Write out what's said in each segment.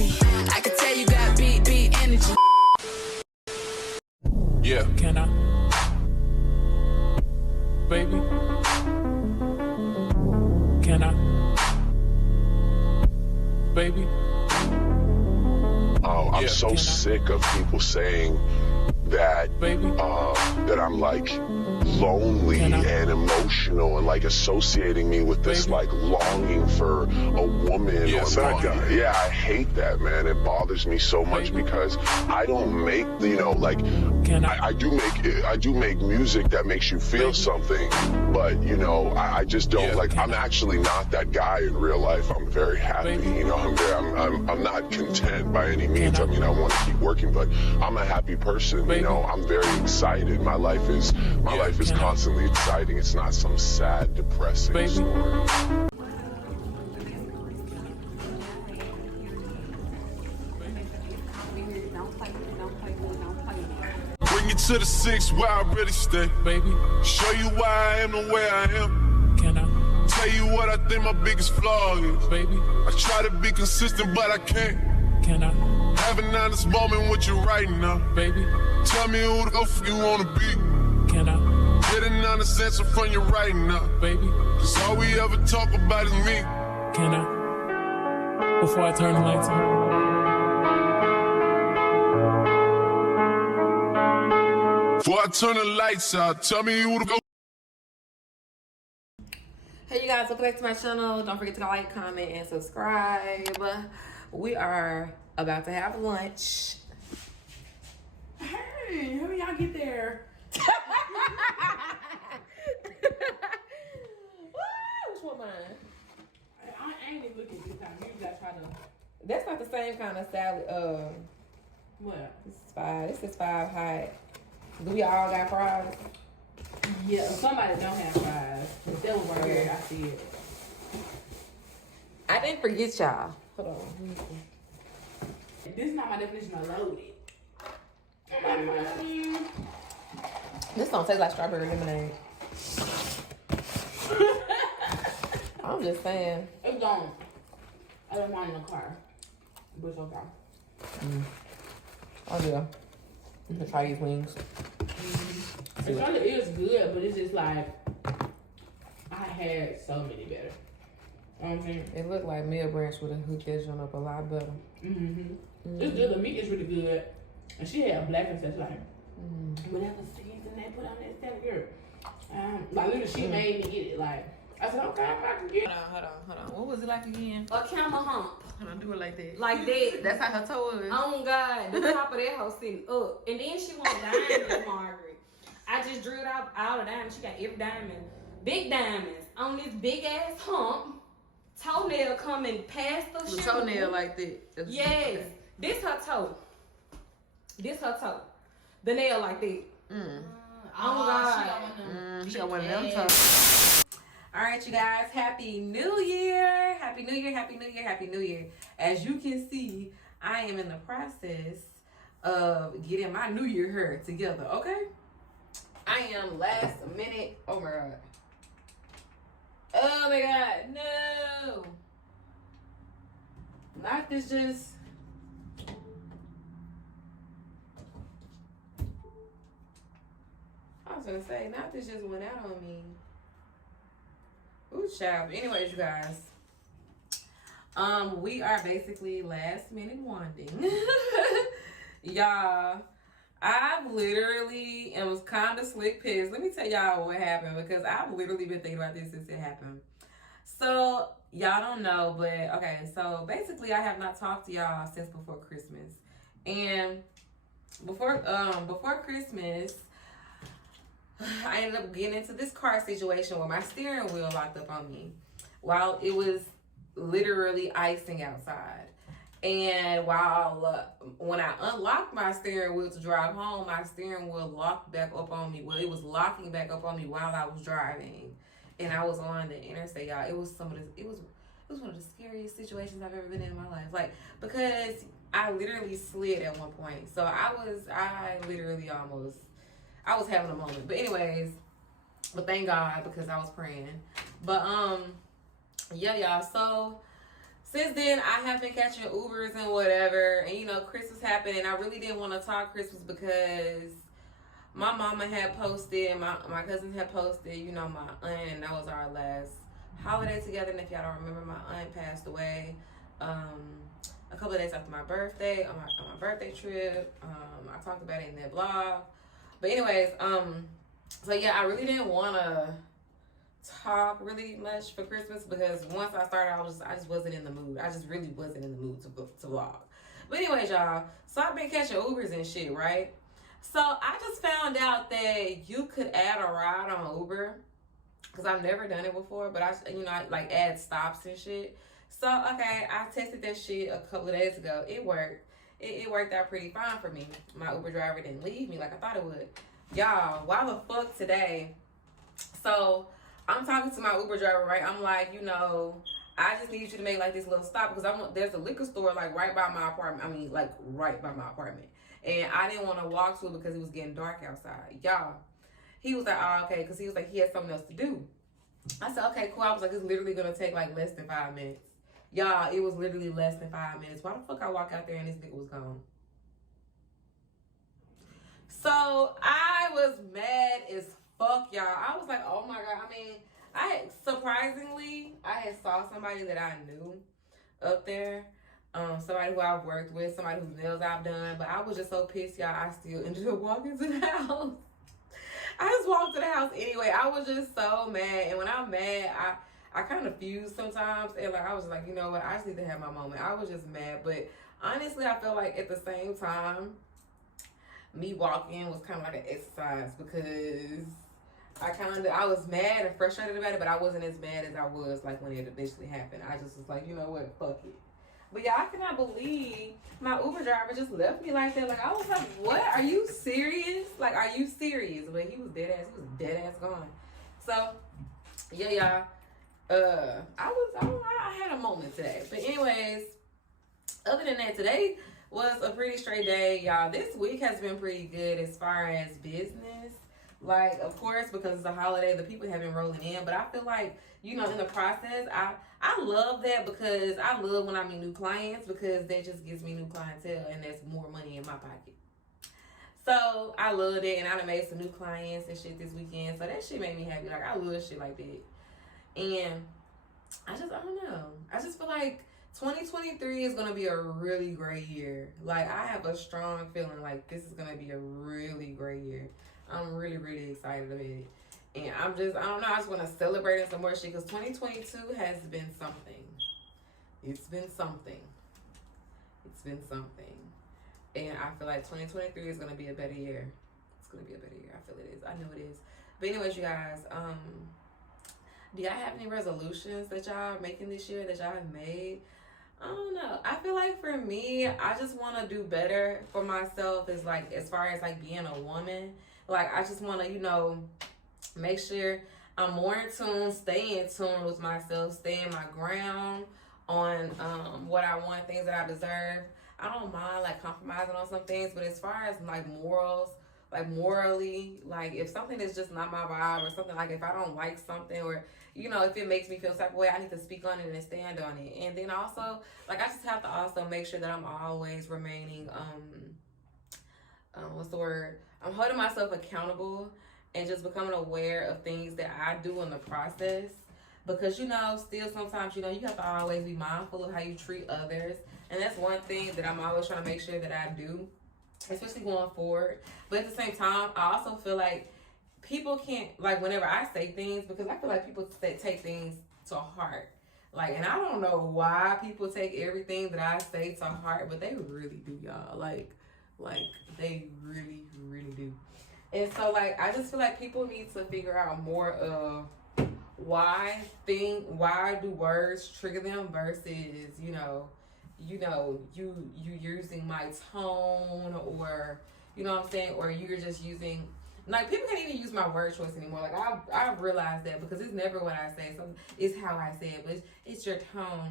fancy. I could tell you got beat energy. Yeah. Can I? Baby? Can I? Baby? I'm so sick of people saying that that I'm like lonely and emotional and like associating me with this like longing for a woman. Yeah, sad guy. Yeah, I hate that, man. It bothers me so much because I don't make, you know, like I do make music that makes you feel something, but you know, I just don't like. I'm actually not that guy in real life. I'm very happy, you know. I'm not content by any means. I mean, I want to keep working, but I'm a happy person. You know, I'm very excited. My life is constantly exciting. It's not some sad, depressing story. Bring it to the 6 where I really stay. Baby? Show you why I am the way I am. Can I? Tell you what I think my biggest flaw is. Baby? I try to be consistent, but I can't. Can I? Have an honest moment with you right now. Baby? Tell me who the f you wanna be. Can I? Get an honest answer from you right now. Baby? Cause all we ever talk about is me. Can I? Before I turn the lights on. Before I turn the lights out, tell me who to go. Hey you guys, welcome back to my channel. Don't forget to like, comment, and subscribe. We are about to have lunch. Hey, how do y'all get there? Which one mine? I ain't even looking at this time. You guys try to. That's not the same kind of salad. What? This is 5. This is 5 hot. Do we all got fries? Yeah, somebody don't have fries. If that was right here, I see it. I didn't forget y'all. Hold on. Let me see. This is not my definition of loaded. This don't taste like strawberry lemonade. I'm just saying. It's gone. I don't want it in the car. But it's okay. Oh yeah. You can try these wings. It really is good, but it's just like I had so many better. You know what I'm saying? It looked like Mia Branch would have hooked that joint up a lot better. It's good. The meat is really good. And she had a black and stuff like whatever season they put on that stuff, girl. Like literally, she made me get it. Like I said, okay, I can get it. Hold on. What was it like again? A camel hump. Hold on, do it like that. Like that. That's how her toe was. Oh God, the top of that hoe sitting up. And then she went diamond, Margaret. I just drew it out all the diamonds. She got every diamond. Big diamonds on this big ass hump. Toenail coming past the shoe. Toenail like that. That's Yes. okay. This her toe. This her toe. The nail like that. Oh God. She got one of them toes. All right, you guys. Happy New Year. Happy New Year. Happy New Year. Happy New Year. As you can see, I am in the process of getting my New Year hair together, okay? I am last minute. Oh my God. Oh my God. No. Not this just. I was gonna say, not this just went out on me. Ooh, child. Anyways, you guys. We are basically last minute wanding. Y'all, I've literally, and was kind of slick pissed. Let me tell y'all what happened, because I've literally been thinking about this since it happened. So, y'all don't know, but okay, so basically I have not talked to y'all since before Christmas. And before Christmas, I ended up getting into this car situation where my steering wheel locked up on me while it was literally icing outside. And when I unlocked my steering wheel to drive home, my steering wheel locked back up on me. Well, it was locking back up on me while I was driving, and I was on the interstate, y'all. It was one of the scariest situations I've ever been in my life. Like, because I literally slid at one point, so I was having a moment. But anyways, but thank God, because I was praying. But yeah, y'all. since then, I have been catching Ubers and whatever. And, you know, Christmas happened. And I really didn't want to talk Christmas because my mama had posted, my cousins had posted, you know, my aunt. And that was our last holiday together. And if y'all don't remember, my aunt passed away a couple of days after my birthday, on my birthday trip. I talked about it in that blog. But anyways, so yeah, I really didn't want to talk really much for Christmas because once I started, I just wasn't in the mood. I just really wasn't in the mood to vlog. But anyways, y'all, so I've been catching Ubers and shit, right? So I just found out that you could add a ride on Uber because I've never done it before, but I like add stops and shit. So, okay, I tested that shit a couple of days ago. It worked. It worked out pretty fine for me. My Uber driver didn't leave me like I thought it would. Y'all, why the fuck today? So, I'm talking to my Uber driver, right? I'm like, you know, I just need you to make like this little stop because there's a liquor store like right by my apartment. I mean, like right by my apartment. And I didn't want to walk to it because it was getting dark outside. Y'all, he was like, oh, okay, because he was like, he had something else to do. I said, okay, cool. I was like, it's literally going to take like less than 5 minutes. Y'all, it was literally less than 5 minutes. Why the fuck I walk out there and this nigga was gone? So I was mad as fuck, y'all. I was like, oh my God. I mean, I had saw somebody that I knew up there. Somebody who I've worked with, somebody whose nails I've done. But I was just so pissed, y'all. I still ended up walking to the house. I just walked to the house anyway. I was just so mad. And when I'm mad, I kind of fuse sometimes. And like I was like, you know what? I just need to have my moment. I was just mad. But honestly, I feel like at the same time, me walking was kind of like an exercise because I was mad and frustrated about it, but I wasn't as mad as I was like when it eventually happened. I just was like, you know what? Fuck it. But yeah, I cannot believe my Uber driver just left me like that. Like, I was like, what? Are you serious? Like, are you serious? But he was dead ass gone. So, yeah, y'all. I had a moment today. But anyways, other than that, today was a pretty straight day, y'all. This week has been pretty good as far as business. Like, of course, because it's a holiday, the people have been rolling in. But I feel like, you know, in the process, I love that because I love when I meet new clients because that just gives me new clientele and that's more money in my pocket. So I love that, and I done made some new clients and shit this weekend. So that shit made me happy. Like, I love shit like that. And I don't know. I just feel like 2023 is going to be a really great year. Like, I have a strong feeling like this is going to be a really great year. I'm really, really excited about it. And I don't know, I just want to celebrate it some more shit because 2022 has been something. It's been something. And I feel like 2023 is going to be a better year. It's going to be a better year. I feel it is. I know it is. But anyways, you guys, do y'all have any resolutions that y'all are making this year that y'all have made? I don't know. I feel like for me, I just want to do better for myself as far as like being a woman. Like, I just want to, you know, make sure I'm more in tune, stay in tune with myself, stay in my ground on what I want, things that I deserve. I don't mind like compromising on some things, but as far as like morals, like morally, like if something is just not my vibe or something, like if I don't like something or, you know, if it makes me feel type of way, I need to speak on it and stand on it. And then also, like I just have to also make sure that I'm always remaining, what's the word? I'm holding myself accountable and just becoming aware of things that I do in the process. Because, you know, still sometimes, you know, you have to always be mindful of how you treat others. And that's one thing that I'm always trying to make sure that I do, especially going forward. But at the same time, I also feel like people can't, like whenever I say things, because I feel like people take things to heart. Like, and I don't know why people take everything that I say to heart, but they really do, y'all. Like they really, really do. And so, like, I just feel like people need to figure out more of why do words trigger them versus, you using my tone or, you know what I'm saying? Or you're just using, like, people can't even use my word choice anymore. Like, I've realized that because it's never what I say. So it's how I say it, but it's your tone.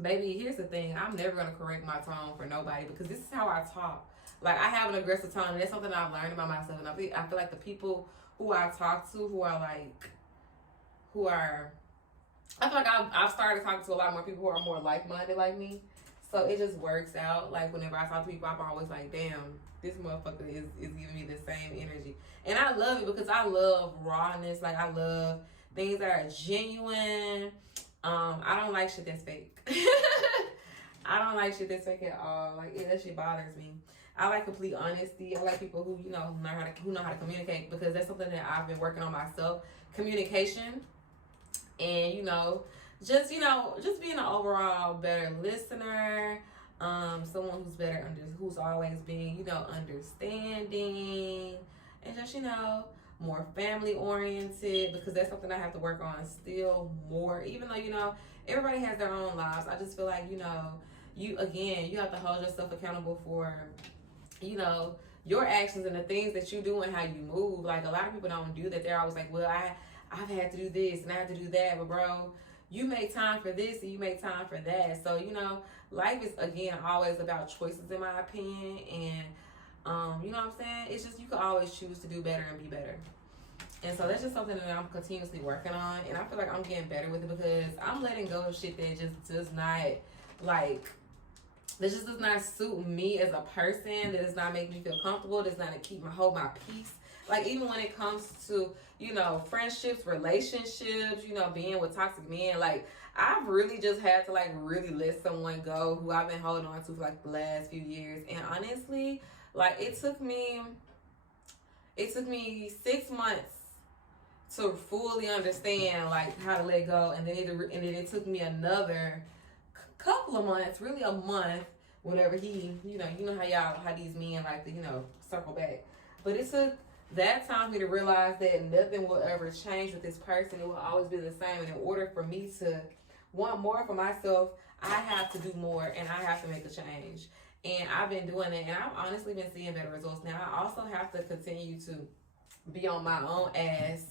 Baby, here's the thing. I'm never going to correct my tone for nobody because this is how I talk. Like, I have an aggressive tone, and that's something I've learned about myself. And I feel like the people who I talk to who are I feel like I've started talking to a lot more people who are more like-minded like me. So it just works out. Like, whenever I talk to people, I'm always like, damn, this motherfucker is giving me the same energy. And I love it because I love rawness. Like, I love things that are genuine. I don't like shit that's fake. I don't like shit that's fake at all. Like, yeah, that shit bothers me. I like complete honesty. I like people who, you know, who know how to communicate, because that's something that I've been working on myself. Communication. And, you know, just being an overall better listener, someone who's better who's always being, you know, understanding, and just, you know, more family oriented, because that's something I have to work on still more. Even though, you know, everybody has their own lives, I just feel like, you know, you have to hold yourself accountable for, you know, your actions and the things that you do and how you move. Like, a lot of people don't do that. They're always like, well, I've had to do this and I have to do that. But bro, you make time for this and you make time for that. So, you know, life is, again, always about choices, in my opinion. And, you know what I'm saying? It's just, you can always choose to do better and be better. And so that's just something that I'm continuously working on. And I feel like I'm getting better with it, because I'm letting go of shit that just does not, like, that just does not suit me as a person, that does not make me feel comfortable, does not hold my peace. Like, even when it comes to, you know, friendships, relationships, you know, being with toxic men, like, I've really just had to, like, really let someone go who I've been holding on to for, like, the last few years. And honestly, like, it took me 6 months to fully understand, like, how to let go. And then it took me another couple of months, really a month, whenever he, you know how these men like to, you know, circle back. But it took that time for me to realize that nothing will ever change with this person. It will always be the same. And in order for me to want more for myself, I have to do more, and I have to make a change. And I've been doing it, and I've honestly been seeing better results. Now, I also have to continue to be on my own ass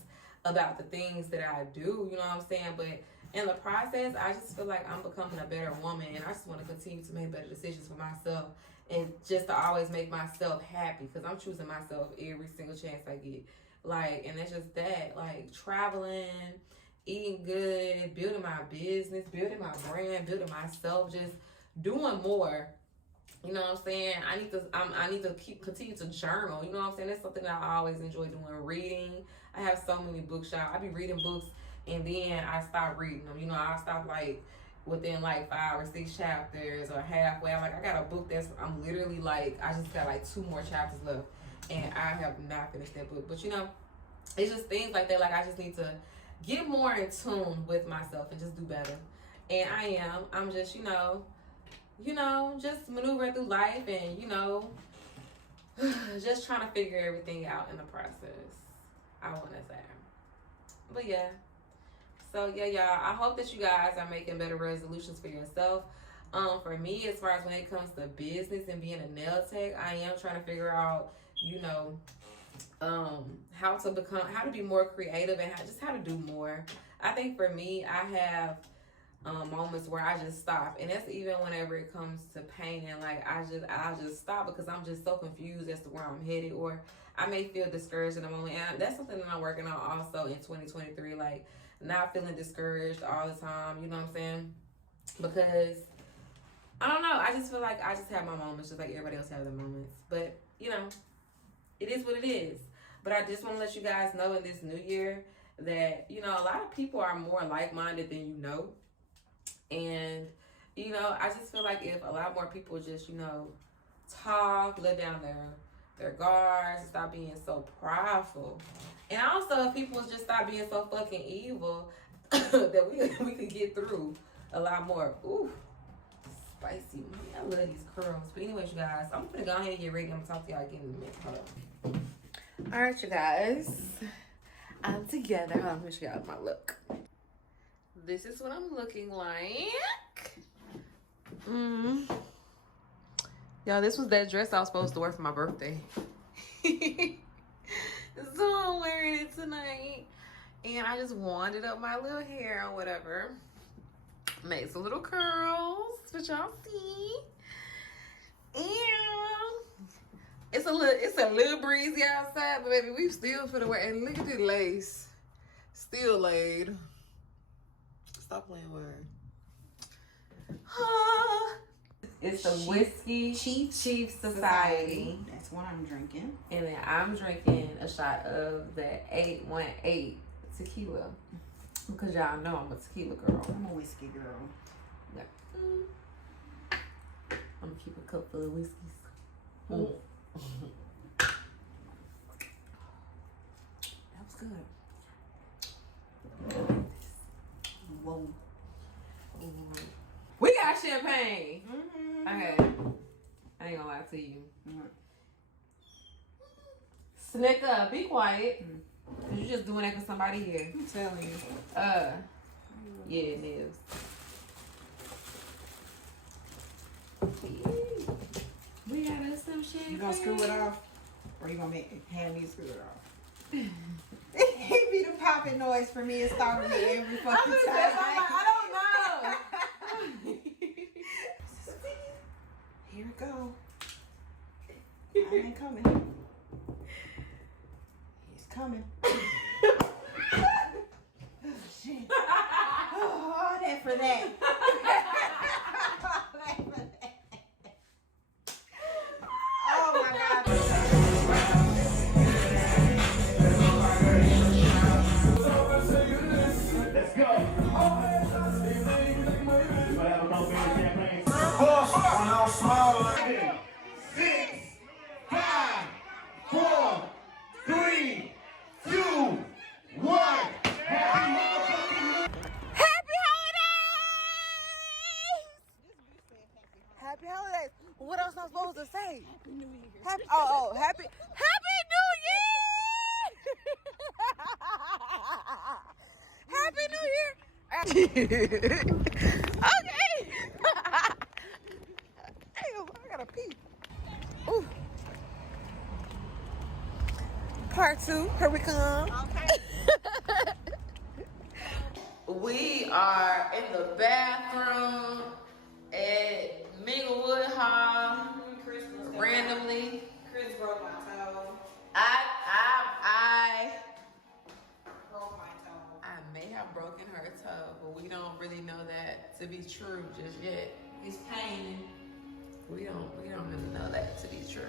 about the things that I do, you know what I'm saying? But in the process, I just feel like I'm becoming a better woman, and I just want to continue to make better decisions for myself, and just to always make myself happy, because I'm choosing myself every single chance I get. Like, and that's just that, like, traveling, eating good, building my business, building my brand, building myself, just doing more. You know what I'm saying? I need to continue to journal. You know what I'm saying? That's something that I always enjoy doing. Reading. I have so many bookshelves. I be reading books, and then I stop reading them. You know, I stop like within like 5 or 6 chapters or halfway. I got a book that's, I'm literally like, I just got like 2 more chapters left, and I have not finished that book. But you know, it's just things like that. Like, I just need to get more in tune with myself and just do better. And I'm just, you know, just maneuvering through life, and, you know, just trying to figure everything out in the process, I want to say. But yeah. So yeah, y'all, I hope that you guys are making better resolutions for yourself. For me, as far as when it comes to business and being a nail tech, I am trying to figure out, you know, how to be more creative, and how to do more. I think for me, I have moments where I just stop, and that's even whenever it comes to painting. Like, I'll just stop, because I'm just so confused as to where I'm headed, or I may feel discouraged in a moment. And that's something that I'm working on also in 2023, like, not feeling discouraged all the time, you know what I'm saying? Because I don't know, I just feel like I just have my moments just like everybody else have their moments. But, you know, it is what it is. But I just want to let you guys know in this new year that, you know, a lot of people are more like-minded than you know. And, you know, I just feel like if a lot more people just, you know, talk, let down their guards, stop being so prideful. And also, if people just stop being so fucking evil, that we could get through a lot more. Ooh, spicy. I love these curls. But anyways, you guys, I'm gonna go ahead and get ready. I'm gonna talk to y'all again in a minute. Hold on. All right, you guys. I'm together. Hold on, let me show y'all my look. This is what I'm looking like. Y'all, this was that dress I was supposed to wear for my birthday. So I'm wearing it tonight. And I just wanded up my little hair or whatever. Made some little curls, which y'all see. And it's a little breezy outside, but baby, we still finna wear. And look at the lace. Still laid. Stop playing with her. It's the Whiskey Chief Society. That's what I'm drinking. And then I'm drinking a shot of the 818 tequila. Because y'all know I'm a tequila girl. I'm a whiskey girl. Yeah. I'm gonna keep a cup full of whiskeys. That was good. Whoa. We got champagne. Okay. I ain't gonna lie to you. Snicker, be quiet. Cause you just doing that cause somebody here. I'm telling you. Yeah, it is. We got us some shit. You gonna screw it off? Or you gonna hand me screw it off? It be the popping noise for me. It started me every fucking time. I don't know. Here it go. I ain't coming. He's coming. Oh, shit. Oh, that for that. Oh, my God. Let's go. Six, 5, 4, 3, 2, 1. Happy holidays! What else am I supposed to say? Happy New Year. Happy New Year! Happy New Year! Okay. Damn, I gotta pee. Ooh. Part 2, here we come. Okay. We are in the bathroom at Minglewood Hall. Randomly. Chris broke my toe. I Broke my toe. may have broken her toe, but we don't really know that to be true just yet. It's pain. We don't really know that to be true.